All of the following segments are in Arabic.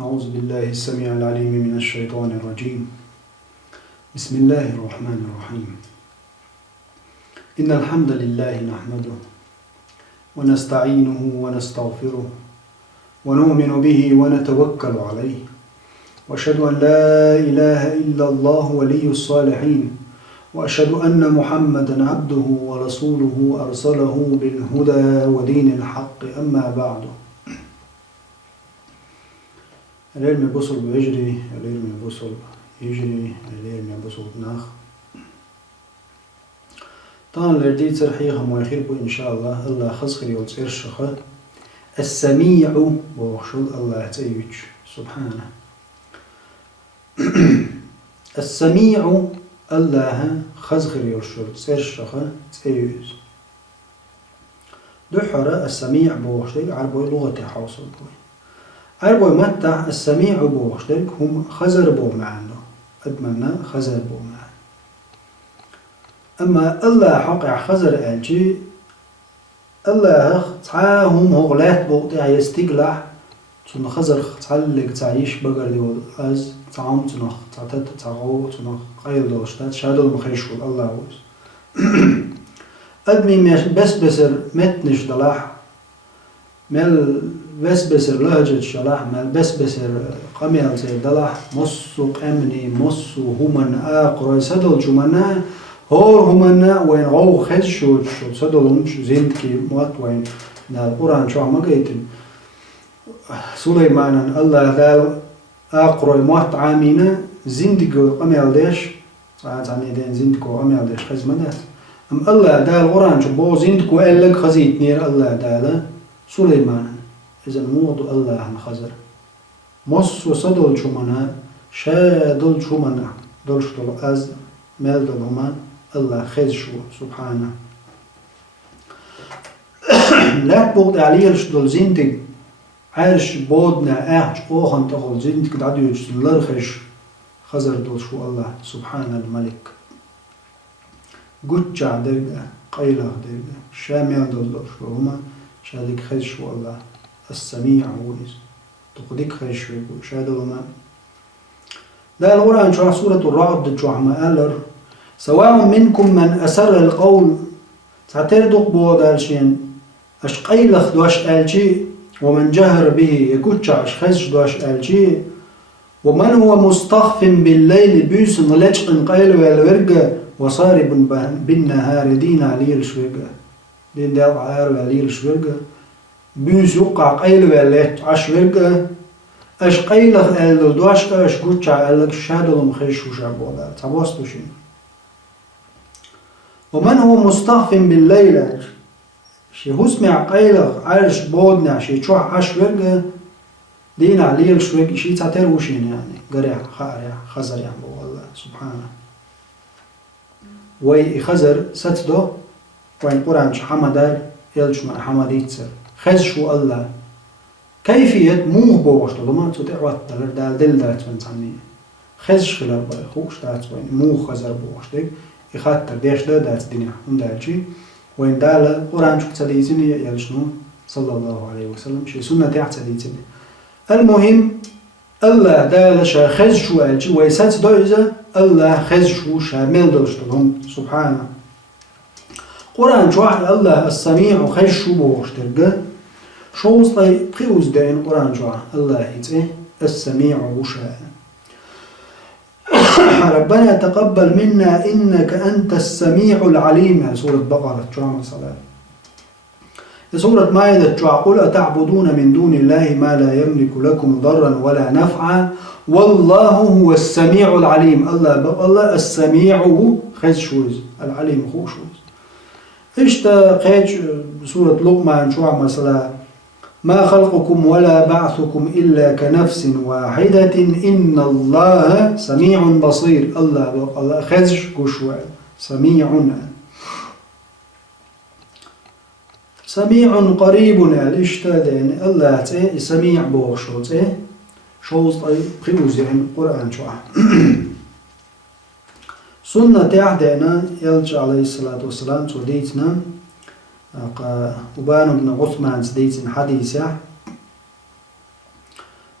أعوذ بالله السميع العليم من الشيطان الرجيم. بسم الله الرحمن الرحيم. إن الحمد لله نحمده ونستعينه ونستغفره ونؤمن به ونتوكل عليه، وأشهد أن لا إله إلا الله ولي الصالحين، وأشهد أن محمدا عبده ورسوله أرسله بالهدى ودين الحق. أما بعد. العلم بصل بيجري، العلم بصل يجري، العلم بصل ناخ. طبعا الرديد سرحيها مواخيركو إن شاء الله خزخري وتصير شخة السميع وخشل الله تأيوج سبحانه. السميع الله خزخري وشل تصير شخة تأيوج دحرة السميع بوخشل عربوي لغة حوصل بوي عربوي متى السميع بوخشل هم خزر بو معنا أدمنا خزر بو معنا. أما الله حقع خزر ألجي الله تعاهم هغلات بوقتها يستقلع تون خزر تعلق تعيش بقر ديول أز تعام تنخ تعتت تعغو تنخ قيل دوشتات شادو المخيشو الله ويس أدمي بس بسر متنش دلاح مل بس بسر لهجة شلاح مل بس بسر قميل زي دلاح مصو قمني مصو همن آقر سدل جمنا هور همنا وين غو خشو سدلهم زينتكي موت وين نال قرآن شو ما قيتن سليمان الله دال آقر موت عامينا زندقو قميل ديش ساعات عني دين زندقو قميل ديش خزمنات أم الله دال قرآن شو بو زندقو ألق خزيت نير الله دال سليمان إذا موضو الله خزر مص وصدل شمنا شادل شمنا دلشتل أز مالدل هما الله خزشو سبحانه. لا بوغد عليه شدل زندق عارش بودنا أحج أوخن تقول زندق دعدو يجسن لرخش خزر دلشو الله سبحانه الملك قجع درقة قيلة درقة شامل دلشو هما شادك خزشو الله السميع ويز تقديك خزشو شادلما لا القرآن شرح سورة الرعد شرح ما قالر سواء منكم من أسر القول تعتردق بودالشين أش قيلخ دوش ألجي ومن جهر به يكوتش أش خزش دوش ألجي ومن هو مستخف بالليل بيس لجق قيل والورقة وصارب بالنهار دين عليه الشوقة دين دال عار عليه الشوقة بيس يقع قيل والليل عش ورقة أش قيلخ ألدو دوش أش كوتش ألك شادل مخيش وشابودال تبوستوشين. ومن هو مستخف بالليل شي هسمع قيلغ عرش بودنا شي تشوح عش ورقة دين عليه الشوق شي تعتر وشين يعني قريع خارع خزر يعني الله سبحانه وي خزر ستدو وين قرآن حمدر يلش مع حمديتسر خز شو الله كيفية موه بوشت لما تتعوت دل دل دات من ثانية خز خلال باي خوش دات وين موه خزر بوشتك يخاطر ديش دات الدنيا وندالشي وين دال قرآن شو تسديتني يلشنو صلى الله عليه وسلم شي سنة تسديتني. المهم الله دال شا خز شو ألشي ويسات دويزة الله خز شو شامل دلشتهم سبحانه. قرآن شو الله السميع خز شو بوشترقه شو وصلي قيوز دين قرآن شو الله يتيه السميع وشاء. ربنا تقبل منا إنك أنت السميع العليم سورة بقرة جامع صلاة. سورة مائدة قل أتعبدون من دون الله ما لا يملك لكم ضرا ولا نفعا والله هو السميع العليم. الله السميع خشوز العليم خوشوز. إشتا قيج سورة لقمان شوع مثلا ما خلقكم ولا بعثكم إلا كنفس واحدة إن الله سميع بصير. الله خزش كشوع سميع سميع قريب الاشتادين الله تي سميع بوخشوت شوز قيوز يعني قرآن شوع سنة تعدنا يلج عليه الصلاة والسلام توديتنا أبان بن عثمان سديت حديثة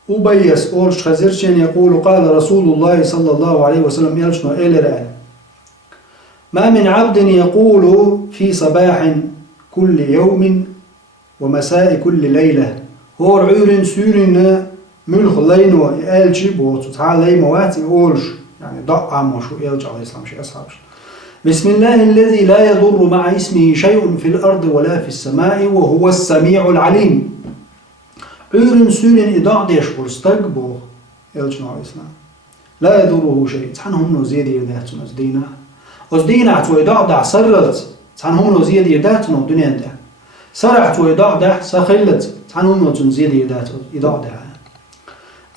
وبيس أورش خزرشين يقول قال رسول الله صلى الله عليه وسلم يلشنو إلى ما من عبد يقول في صباح كل يوم ومساء كل ليلة هو عير سورنا ملخ لينو يالجي بوتو تعال لي مواتي أورش يعني ضع مشو يرجع الإسلام شيء أصحابش بسم الله الذي لا يضر مع اسمه شيء في الأرض ولا في السماء وهو السميع العليم عير سورن إضاع ديش ورستقبو يلجنا الإسلام لا يضره شيء تحنهم نزيد يرداتنا أزدينا أزدينا عتو إضاع دع سرلت تحنهم نزيد يرداتنا الدنيا ده سرعت وإضاع دع سخلت تحنهم نزيد يرداتنا إضاع دع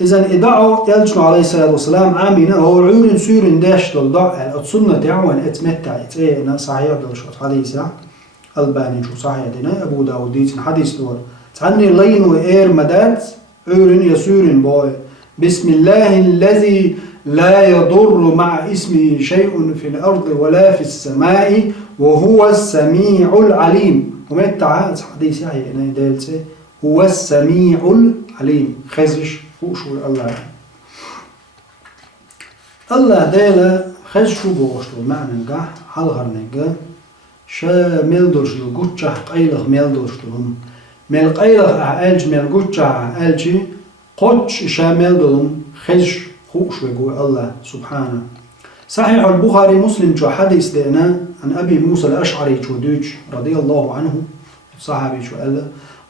إذن إضاعه يلجنا عليه الصلاة والسلام عامنا هو عير سورن داش للضاع السنة دعوان اتمتع اتئينا صحيح دلشوت حديثة الباني شو صحيح دينا أبو داود ديتن حديث دور تعني لين وإير مدات عير يسورن بوي بسم الله الذي لا يضر مع اسمه شيء في الأرض ولا في السماء وهو السميع العليم ومتع حديث يعني دالته هو السميع العليم خزش فوشو الله الله دالا خزشو بوشتو معنى نقا حلغر نقا شا ميلدوشتو قوتشا قيلغ ميلدوشتو ميل قيلغ أعالج ميل قوتشا أعالجي قوتش شا ميلدوهم خزش خوش ويقول الله سبحانه صحيح البخاري مسلم شو حديث دينا عن أبي موسى الأشعري شو دوش رضي الله عنه صحابي شو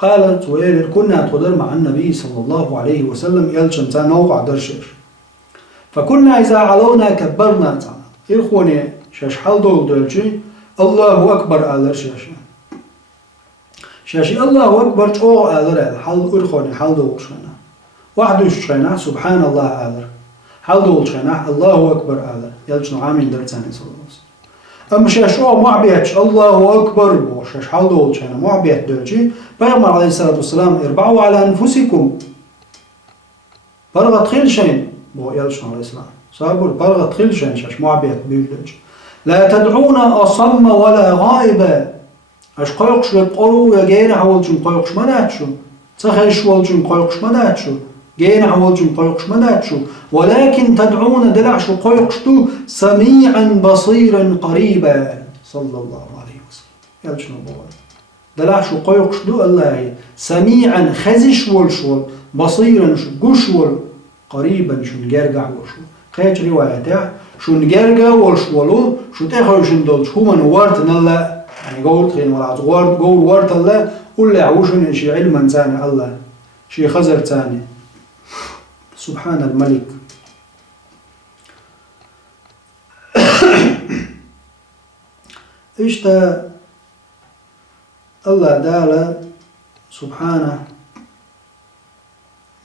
قالت ويل كنا تقدر مع النبي صلى الله عليه وسلم يلشن تان نوقع درشش فكنا إذا علونا كبرنا تان إخواني شاش حال دول دولشي الله أكبر على شاشة شاشي الله أكبر شو على حال إخواني حال دول شنا واحد شنا سبحان الله على حال دول شنا الله أكبر على يلشن عامين درتاني صلى الله عليه وسلم أما شاشو معبيتش الله أكبر وشاش حال دول شنا معبيت دولشي بيغمر عليه الصلاة والسلام اربعوا على أنفسكم برغة خيل شين بو يلشن عليه السلام سأقول برغة خيل شين شاش معبيت بيجلج لا تدعون أصم ولا غائبا أش قيقش يقولوا يا جينا حولجم قيقش مداتشو تخيش والجم قيقش مداتشو جينا حولجم قيقش مداتشو ولكن تدعون دلعشو قيقشتو سميعا بصيرا قريبا صلى الله عليه وسلم يلشن بوال دلعشو قيقشتو الله سميعا خزش والشول بصيرا قشول قريبا شو نجرجع وشو خيج روايته شو نجرجع والشولو شو تخرج شندول شو من ورت نلا يعني قول خين ولا قول ورت الله ولا عوشن شي علما ثاني الله شي خزر ثاني سبحان الملك إشتا الله دالا سبحانه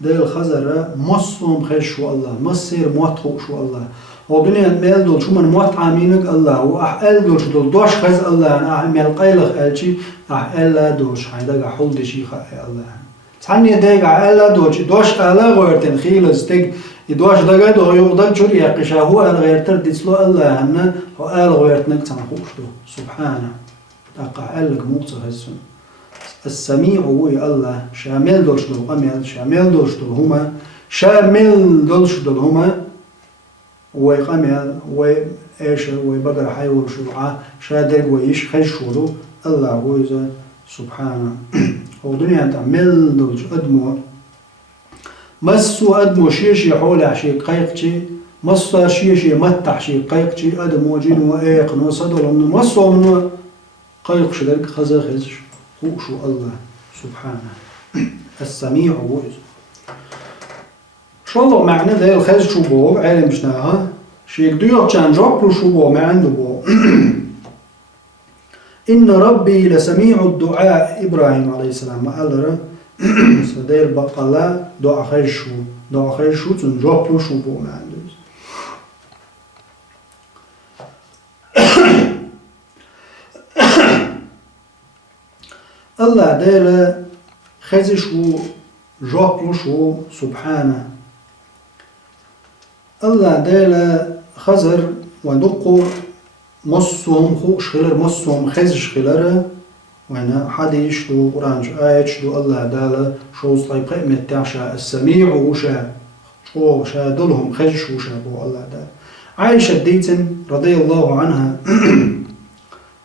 ديل خزر مصوم خيش شو الله مصير موتخو شو الله ودنيا ميل دول شو من موت عامينك الله وأحل دول شو دول دوش خز الله أنا أحمل قيلخ ألشي أحل دوش هيدا حول دشي خا الله ثانية دقيقة أحل دوش ألا غيرتن خيل استق يدوش دقيقة دو يقدر شو يقشة هو أل غيرتر ديسلو الله هنا هو أل غيرتنك تنخوش دو سبحانه أقع ألك موت خزن السميع هو الله شامل دولش دول أميل شامل دولش دول هما شامل دولش دول هما ويقامل وإيش ويبقر حي وشوعة شادق ويش خشولو الله هو سبحانه ودنيا تعمل دولش أدمو مسو أدمو شيشي حول شي قيقشي مسو شيشي متح شي قيقشي أدمو جين وإيق نوصدل مسو منو قيقش ذلك خزر خزش هو شو الله سبحانه السميع هو شو الله معنى ده الخز شو بو عالم شناها شيك ديو كان جاب شو بو ما عنده بو إن ربي لسميع الدعاء إبراهيم عليه السلام ما قال له سدير بقلا دعاء خير شو تنجاب شو بو ما عنده الله دالا خزش جاب شو سبحانه الله دالا خزر ودقو مصهم خوش خلر مصهم خزش خلره وهنا حديث دو قرآن آية دو الله دالا شوز طيب قيمة تعشى السميع وشا شو شا دلهم خش وشا بو الله دال عائشة ديتن رضي الله عنها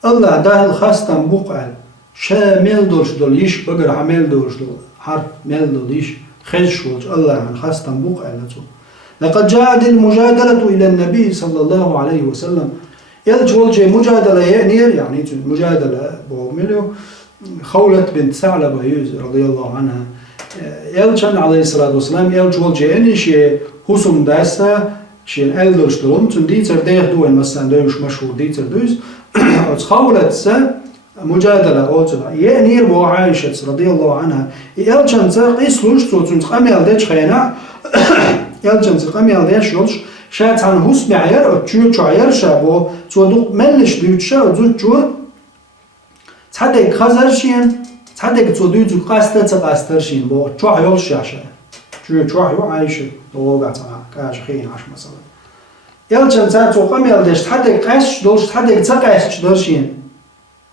الله دال خاستم بقعل شا ميل دولش دول يش بقر حميل دولش دول حرف ميل دول يش خش وش الله عن خاستم بقعل لقد جاءت المجادلة إلى النبي صلى الله عليه وسلم يلجولجي مجادلة يعني مجادلة بوميلو خولة بنت ثعلبة رضي الله عنها يلجن عليه الصلاة والسلام يلجولجي إني شيء حسم داسة شيء ألدرش دلهم تون ديتر ديخ دوين مثلا دوش مشهور ديتر دوز خولة سا مجادلة أوتلا ينير بو عائشة رضي الله عنها يلجن تقيس لوش تون تقامل ديش خينا يلجن تقامل ديش يلش شات عن هوس معيار تشو تعير شابو تودق ملش ديوتشا وزوج جو تحدق خزرشين تحدق توديو قاسته تقاسترشين بو تشو يول شاشا تشو عايشه لو قاعد كاش خين عش مثلا يلجن تاعو قميل ديش تحدق قاش دولش تحدق تقاش درشين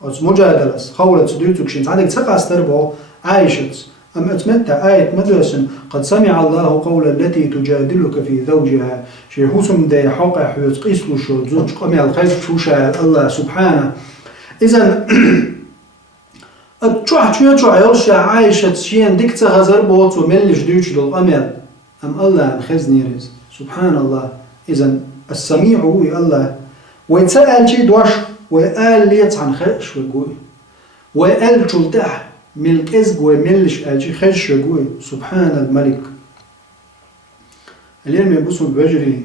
از مجادلس خولة ديوتكشين تحدق تقاستر بو عايشه أم أتمتع آية مدرسة قد سمع الله قول التي تجادلك في زوجها شيء حسم دي حقا حيوت قيسلو شو زوج قمي الخيف شوشا الله سبحانه إذن تشوح يرشا عايشة شيئا ديك تغزر بوت وملش ديوش دول أمل أم الله خزني رز سبحان الله إذن السميع هو الله ويتسأل شي دوش ويقال ليت عن خيش ويقول ويقال شلتح ملك إزق وملش أجي خش جوي سبحان الملك اليوم يبصوا بجري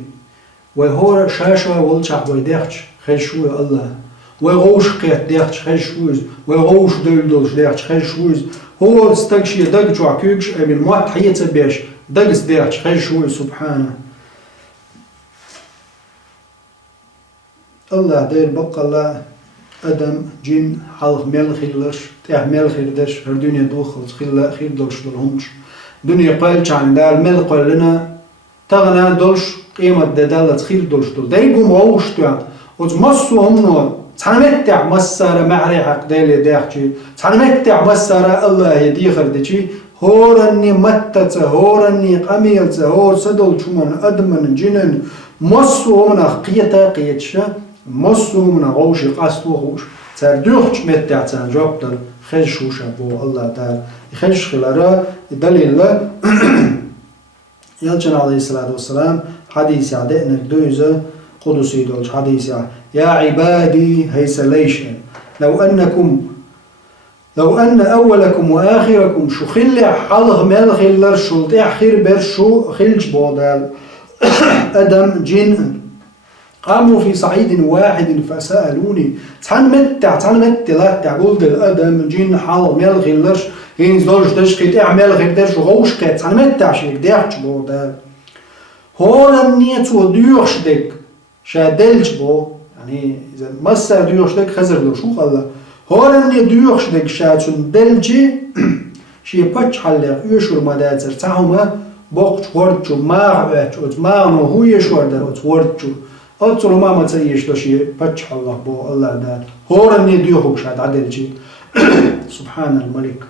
وهو شاشة والشح ويدخش خشوي الله وغوش قيت دخش خشويز وغوش دولش دخش خشويز هو استكشي دق جوا كيكش أبي الموت حيت بيش دقس دخش خشوي سبحانه الله دير بقى الله أدم جن حلق ميل خيلش ميل خيردش هالدنيا دوخل خير دولش دولهمش دنيا قال عن دال ميل قال لنا تغنى دولش قيمة دالة خير دولش دول دايقوم عوش تاع وتمسوا هم تحنمتع مسارة معري حق دالي داخشي تحنمتع مسارة الله يدي خردشي هورني متت هورني قميلت هور سدول شمن أدمن جنن مسوا من قيتا قيتشا مسوا من غوش قاسوا غوش تردوخش متع تنجبتل خشوش أبو الله تعالى خش خلارا دليل يلجن عليه الصلاة والسلام حديث عدئنا الدوزة قدسي دولش حديث يا عبادي هيس ليش لو أن أولكم وآخركم شو خلع حلغ مال خلر شلط خير برشو خلج بودال أدم جن قاموا في صعيد واحد فسألوني تحنمت لا تعقول الأدم جن حلغ مال خلرش هين زوج تشكيت اعمل غير درش غوش كات تحنمت شيك ديرش بودال هون نيت وديوش ديك شادلج بو يعني إذا مسا ديوش ديك خزر له شو قال هون ني ديوش ديك شاتون دلجي شي باتش حلق يشور مداتر تاهما بوقت وردشو ما هو يشور دار وردشو أتصلوا ما تسيش ده شي باتش الله بو الله دار هون ني ديوش شاد عدلجي سبحان الملك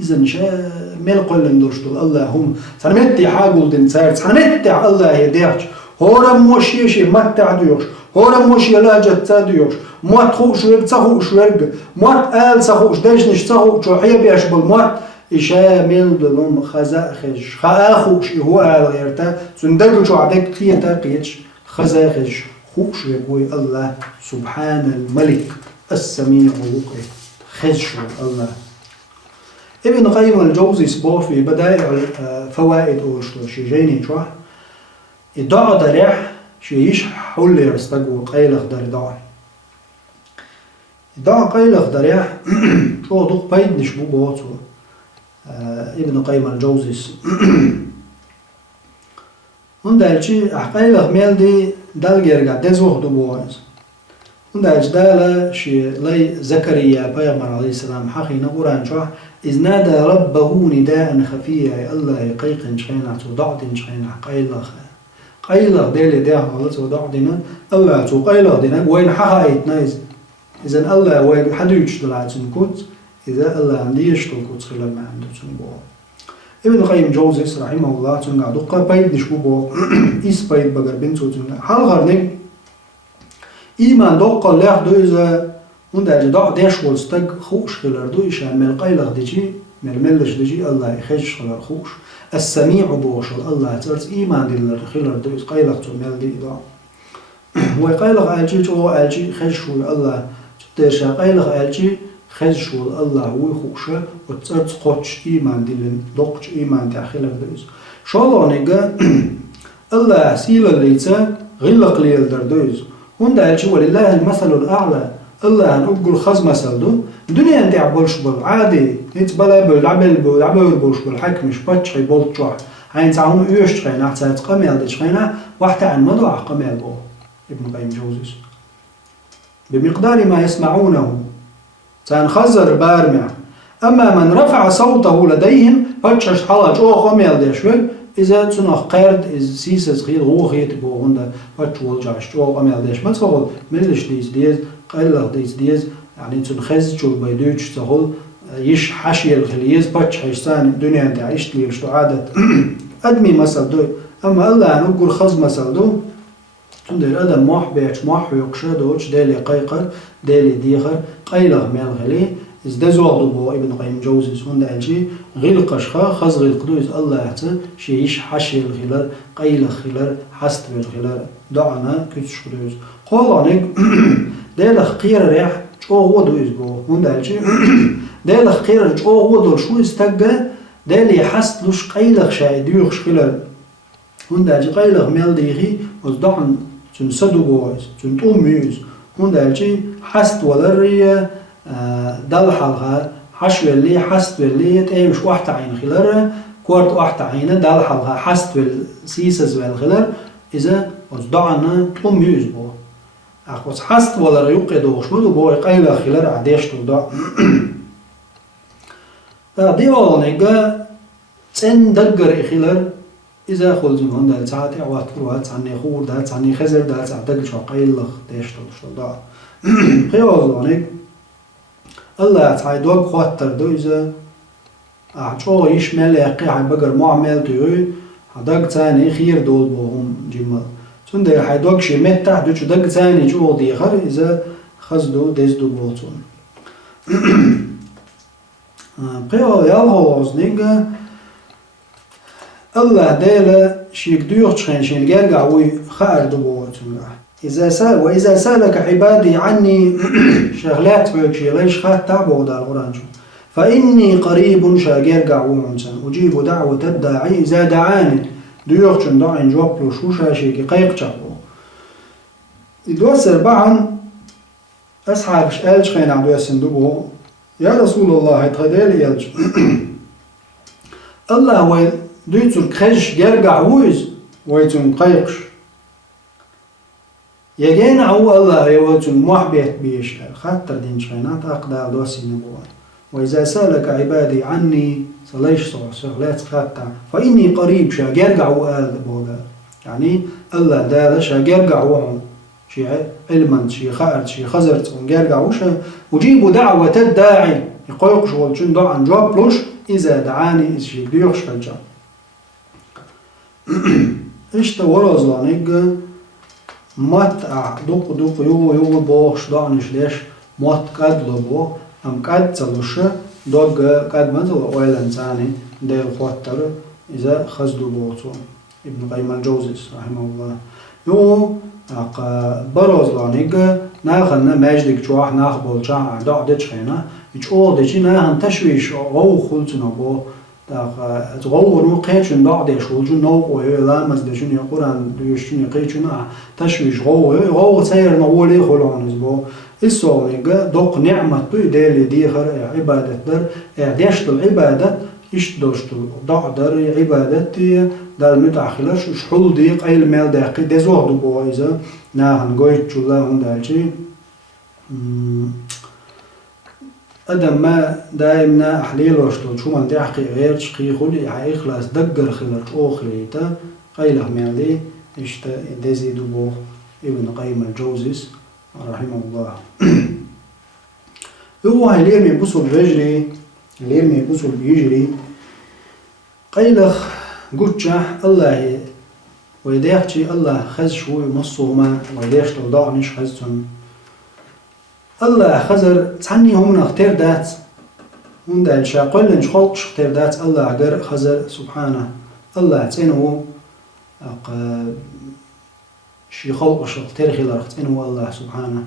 إذا شا ملقول لندرشتو الله هم سنمتي حاجول دنسار سنمتي الله يديرش هورم موشي شي متع ديوش هورم موشي لاجة تاديوش موت خوش ويب تخوش ورق موت آل سخوش دايش تخوش وحيا بيش بالموت إشا ميل دلهم خزا خش خاخوش هو آل غيرتا سندقل شو عدك قيتا قيتش خزا خش خوش يقوي الله سبحان الملك السميع الوقي خش الله ابن قيم الجوزي سبوه في بدائع الفوائد أو شي جيني شوح الدعاء دريح شي يشح حول يرستقو قيلخ در دعاء الدعاء قيلخ دريح شو دوق بيد نشبو بواتو ابن قيم الجوزي هنده شي قيلخ ميل دي دالجيرغا دزوخ دو بوائز هنده دالا شي لي زكريا بيغمر عليه السلام حقي نقران شوح إذ نادى ربه نداء خفيا الله يقيق شينا تضعد شينا قيلغ ديلي ديه غلط وضعدنا الله تو قيلغ دينا وين حقايت نايز إذا الله واجد حد يشتغل على تنكوت إذا الله عندي يشتغل كوت خلال ما عنده تنبوه ابن القيم جوزيس رحمه الله تنقع دقة بيد نشبوه إيس بيد بقر بنتو تنقع حال غرنك إيمان دقة لاخ دو إذا وندا جدا داش والستق خوش خلال دو إشان ملقايلغ ديجي ململش ديجي الله يخش خلال خوش السميع بوشل الله ترس إيمان دلر خلال دو إز قايلغ تو مل دي دا وقايلغ ألجي جو ألجي خشو الله ترشا قايلغ ألجي خشو الله ويخوشه وترس قوش إيمان دلن دقش إيمان تأخلغ دو إز شالله نيجا الله سيل الليتا غلق ليل در دو إز وندا ألجي ولله المثل الأعلى الله نقول خز مثل دو الدنيا انت عبولش بول عادي انت بلا بول عبل بولش بول حكمش باتشي بول تشوح هاين تعهم يوش تخينا حتى تقميل دي تخينا واحدة عن مضوع قميل بو ابن قيم جوزيس بمقدار ما يسمعونه تنخزر بارمع أما من رفع صوته لديهم باتشش حالة جو قميل دي شوي إذا تنخ قرد إذ سيسس خيل هو خيط بو هندا باتش والجاش جو قميل ديش ما تفضل ملش ديز قيلغ ديز يعني تنخز شو بيدوش تقول يش حشي الخليز باتش حيشتان الدنيا انت عيشت لي شو عادت ادمي مثل دو اما الله نقول خز مثل دو تندير ادم موح بيش موح يقشى دوش دالي قيقر دالي ديخر قيلغ مال غلي از دزوغ بو ابن قيم جوزيس هون دالجي غيل قشخا خز غيل قدوز الله يحتى شي يش حشي الخلال قيلغ خلال حست بالخلال دعنا كتش قدوز قولانك دالخ قير ريح جو دو إزبو هون دالجي دالخ قير جو دو شو استجا دالي حست لوش قيلخ شاي ديوخ شخلال هون دالجي قيلخ ميل ديغي وزدعن تن سدو بوز تن توميوز هون دالجي حست ولرية دال حلقة حشو اللي حست اللي تايمش واحدة عين خلال كورت واحدة عين دال حلقة حست والسيسز والخلال إذا وزدعن توميوز بو أخوص حست ولا ريوقي دوش مدو بوي قيلة خلال عديش تودا ديوانيقا تن دقر خلال إذا خلزم هون دال ساعتي عواتفروا تعني خور دال تعني خزر دال ساعتك شو قيلة ديش تودا خيوزانيق الله تعي دوق خواتر دو إذا أحجو يشمل يقي حي بقر معمل دوي هدق تاني خير دول بوهم جمال تندر حيدوك شي متح دوشو دق ثاني جو ديخر إذا خزدو دزدو بوتون قيل يالغوز نيجا الله ديلا شيك ديوخ تشخين شين جرقع وي خارد بوتون وإذا سألك عبادي عني شغلات بيكشي ليش خات تعبو دا القرآن فإني قريب شاجرقع ومنسان أجيب دعوة الداعي إذا دعاني ديوخ داعين جواب لو شو شاشيكي قيق تشعبو يدوسر بعن أصحاب شقالش خين عدو يسندوبو يا رسول الله هيتغدالي يلج الله هو دويتو الكخش جرقع ويز ويتو قيقش يجينا هو الله يوتو محبيت بيش خاطر دين شخينات أقدار دوسي نبوان وإذا سألك عبادي عني صليش صغلات خاطر فإني قريب شاجرقع وقال بودا يعني الله دالا شاجرقع وعم شي علما شي خارج شي خزرت ونجرقع وشا وجيبوا دعوة الداعي يقويقش والجن دعا جواب لوش إذا دعاني إذا شي ديوخش فالجا إشتا ورز لانيق مات دوق يو بوش دعنش ليش مات قد لبو أم قد تلوش دوق قد منزل أولا ثاني دير خواتر إذا خزدو بوتون ابن قيم الجوزيس رحمه الله يو بروز لانيق ناخن ماجدك جواح ناخ بولجا دع دچخينا إيش أول دچي ناخن تشويش غو خلتنا بو غو رو قيچن دع دش ولجن نوق ولا مزدشن يقران دوشن قيچنا تشويش غو سير نولي خلانز بو السونيق دوق نعمة ديلي ديخر عبادة در دشت العبادة إيش دوشتو دع در عبادتي دال متأخلش شحول ديق أيل مال دقي دزوه دو بويزة ناهن قويت جلا هندالجي أدم ما دائما أحليل وشتو شو من دحقي غير شقي خلي حيخلص دقر خلال أخريتا قيله مالي إشتا دزي دو بو ابن قيم الجوزيس رحمه الله هو هيليرمي بوصل بيجري ليرمي بوصل بيجري قيلخ قدشة الله ويديخشي الله خز شوي مصوما ويديخش تلضعنش خزتهم الله خزر تعني هم نختار دات من دال شاقل نش خلقش اختار دات الله عقر خزر سبحانه الله تينه شي خلقش اختار خلق تينه الله سبحانه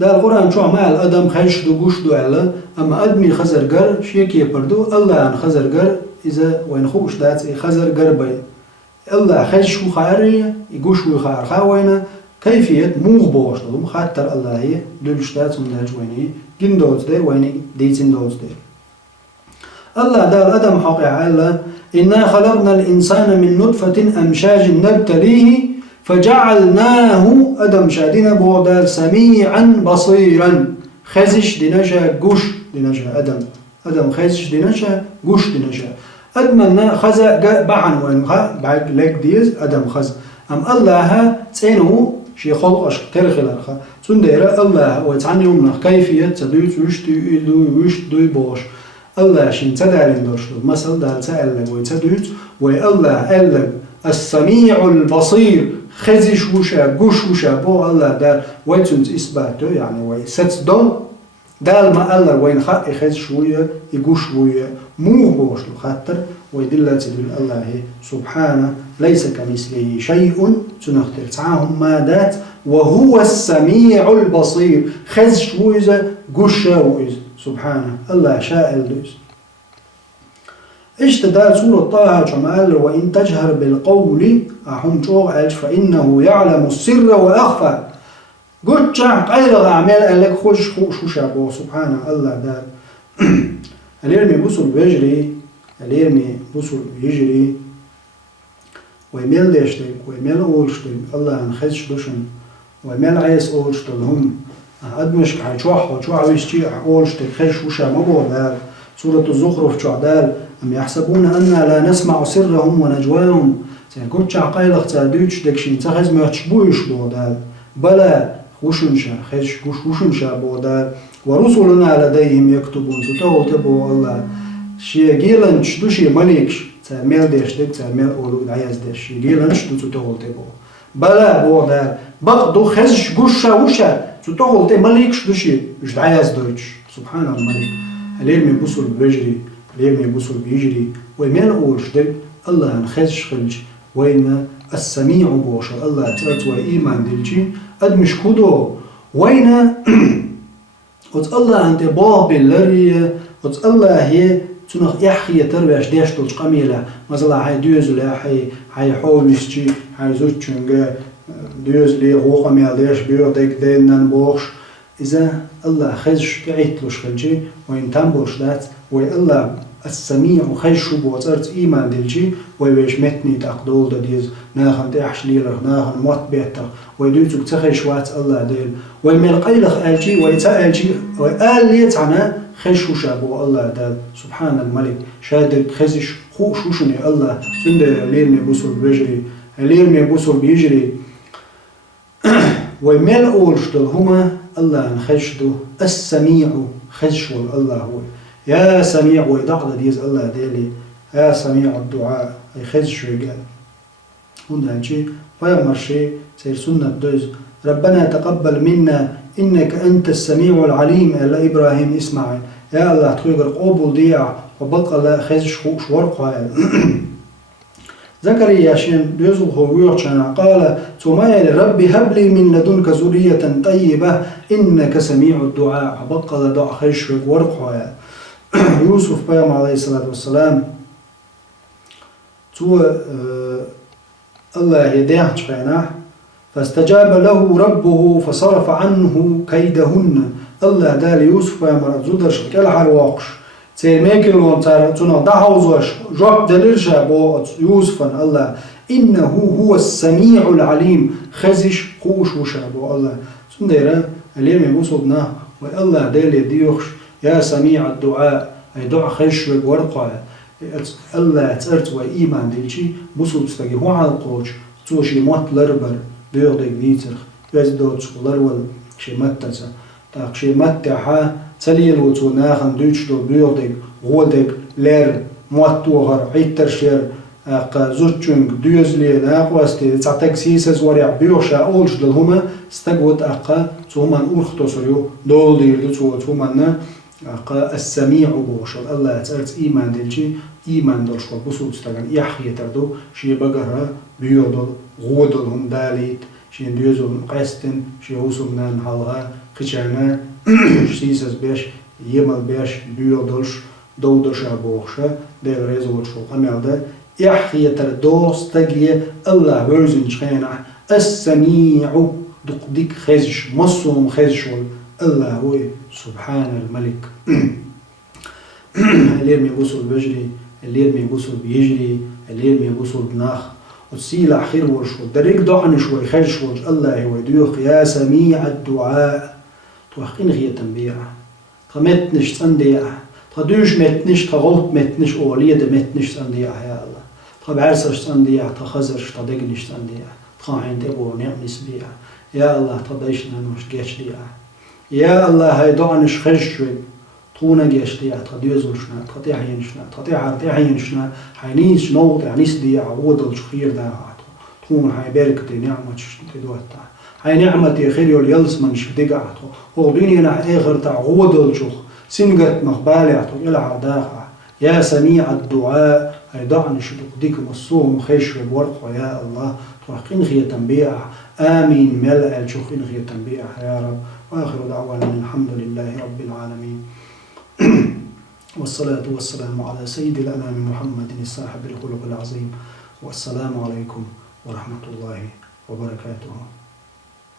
لا القرآن شو مع الأدم خيش دو قوش دو على أما أدمي خزر قر شيكي بردو الله عن خزر قر إذا وين خوش دات خزر قر بي الله خيش شو خيري يقوش شو خير خاوينا كيفية موغ بوش دلهم خاطر الله هي دولش دات من داج ويني جن دوز دير ويني ديتين دوز دير الله دار أدم حقيقة على إنا خلقنا الإنسان من نطفة أمشاج نبتليه فجعلناه أدم شادنا بودال سميعا بصيرا خزش دينجا قوش دينجا أدم خزش دينجا قوش دينجا أدمنا خزا بعن وين خا بعد لك ديز أدم خز أم الله تينه شي خلقش ترخل الخا سندير الله وتعني يومنا كيفية تدوي وش دوي بوش الله شين تدعلن دوشلو مثل دال تألق ويتدوت والله ألق السميع البصير خزش وشا قوش وشا بو الله دال ويتنت إثباته يعني ويست دول دال ما الله وين خاق خزش شوية يقوش شوية مو بوشلو خاطر ويدل تدل الله سبحانه ليس كمثله شيء تنختر تعاهم مادات وهو السميع البصير خزش شوية قوش شوية سبحانه الله شاء الدوس اشتدال سورة طه كما قال وإن تجهر بالقول أحم شوغ فإنه يعلم السر وأخفى قلت شعب غير أعمال قال لك خوش شو شابه سبحانه الله دار اليرمي بوصل بيجري اليرمي بوصل بيجري ويميل ديشتك ويميل أولشتك الله انخزش دوشن ويميل عيس أولشتك هم أدمشك حيشوح ويشتي أولشتك خش وشا مبور دار سورة الزخرف شو دار أم يحسبون أننا لا نسمع سرهم ونجواهم سيكون شعقايل اختادوش دكشين تخز مهتشبوش بودال بلا خوشنشا خش خوشنشا بودال ورسلنا لديهم يكتبون تتو الله شي جيلن شدوشي مليكش تعمل ديش دك تعمل أولو عياز ديش جيلن شدو تتو بلا بودال بقدو خزش قوشا وشا تتو مليكش دوشي مش عياز دوش سبحان الملك اليرمي بوصل بيجري ليرمي بوصل بيجري ويمين أولش دك الله انخزش خلج وين السميع بوش الله تأت وإيمان دلشي أدمش كودو وين وت الله أنت باب اللرية وت الله هي تنخ يحيي تربيش ديش تلش قميلة مثلا هاي دوزلا هاي حولشتي هاي زوجتشنجا دوزلي هو قميل ديش بيو ديك دينن بوش إذا الله خزش كعيتلوش خلجي وين تنبوش دات وي الله السميع خيشو بوترت إيمان دلجي ويش متني تقدول دديز ناخن تحش ليلر ناخن موت بيتر ويدوتك تخيش وات الله ديل ويميل قيلخ ألجي ويتألجي ويقال ليتعنا خيشو شابو الله دال سبحان الملك شادر خزش خوشوشني الله سند ليرمي بوصل بيجري ليرمي بوصل بيجري ويميل أولشتل هما الله نخشدو السميع خشو الله هو يا سميع ويدقل ديز الله ديلي يا سميع الدعاء أي خشو يقال هنا شيء فيمر شيء سير سنة دوز ربنا تقبل منا إنك أنت السميع العليم إلا إبراهيم إسماعيل يا الله تخير قبول ديع وبقى لا خزش شورقها زكريا شين دوزل هو قال تمايل ربي هب لي من لدنك ذرية طيبة إنك سميع الدعاء وبقى لا دع خزش ورقها يوسف بيام عليه الصلاة والسلام تو الله يديه شفيناه فاستجاب له ربه فصرف عنه كيدهن الله دال يوسف بيام رزودر شكل حرواقش تيميكل وانتار تنا دعوزوش جواب دلرشا بو يوسف الله إنه هو السميع العليم خزش خوش وشابو الله سنديرا اليوم يبوصدنا والله دال يديوخش يا سميع الدعاء أي دعاء خش ورقة الله تأرت وإيمان دلشي بوصد استجي هو على القوش توشي مات لربر بيغدك ديتر يزدوت لرول شي متسا تاق شي متحا سليل وتو ناخن دوتش دو بيودك غودك لير مواتوهر عيترشير زوجتشنج دوزلي ناقواستي تعتك سيسز وريع بيوشا أولش دل هما استقوت تومان أرختوسريو دول ديردو تومان السميع بوشل الله تأرت إيمان دلشي إيمان دلشو بسوط استقان يحيي تردو شي بقرة بيودل غودل هم داليت شي نديوزو قاستن شي هوسو منان حالها خيشانا سيسز بيش يمل بيش بيودلش دودشا بوخشا دير ريزول شو قميل يحيي تردو استقيا الله وزن شخينا السميع دق خزش مصوم خزشول الله هو سبحان الملك الليل ميبوسل بجري الليل ميبوسل بيجري الليل ميبوسل بناخ وتسيل خير ورشو دريك دعن شوي خرش ورش الله هو ديوخ يا سميع الدعاء توخين غير تنبيع تمتنش تنديع تدوش متنش تغلط متنش أوليد متنش تنديع يا الله تبعرسش تنديع تخزرش تدقنش تنديع تخاين تبو نعمس بيع يا الله تضيشنا نوش جيش ديع يا الله هاي دعنش خشوي طونا جيش ديع تديوزلشنا تطيع ينشنا تطيع ينشنا حينيش نوط يعنيس ديع وودل شخير داعاتو طون هاي بركة نعمة تدوتا هاي نعمة خير يلس من شدقعتو وغدينينا آخر تاع وودل شخ سنقت مخبالعتو إلى عداها يا سميع الدعاء هاي دعنش ديك مصوم خشوي بورقو يا الله توحقين خي تنبيع آمين ملأ الشخين خي تنبيع يا رب وآخر دعوانا الحمد لله رب العالمين والصلاة والسلام على سيد الأنام محمد صاحب الخلق العظيم والسلام عليكم ورحمة الله وبركاته.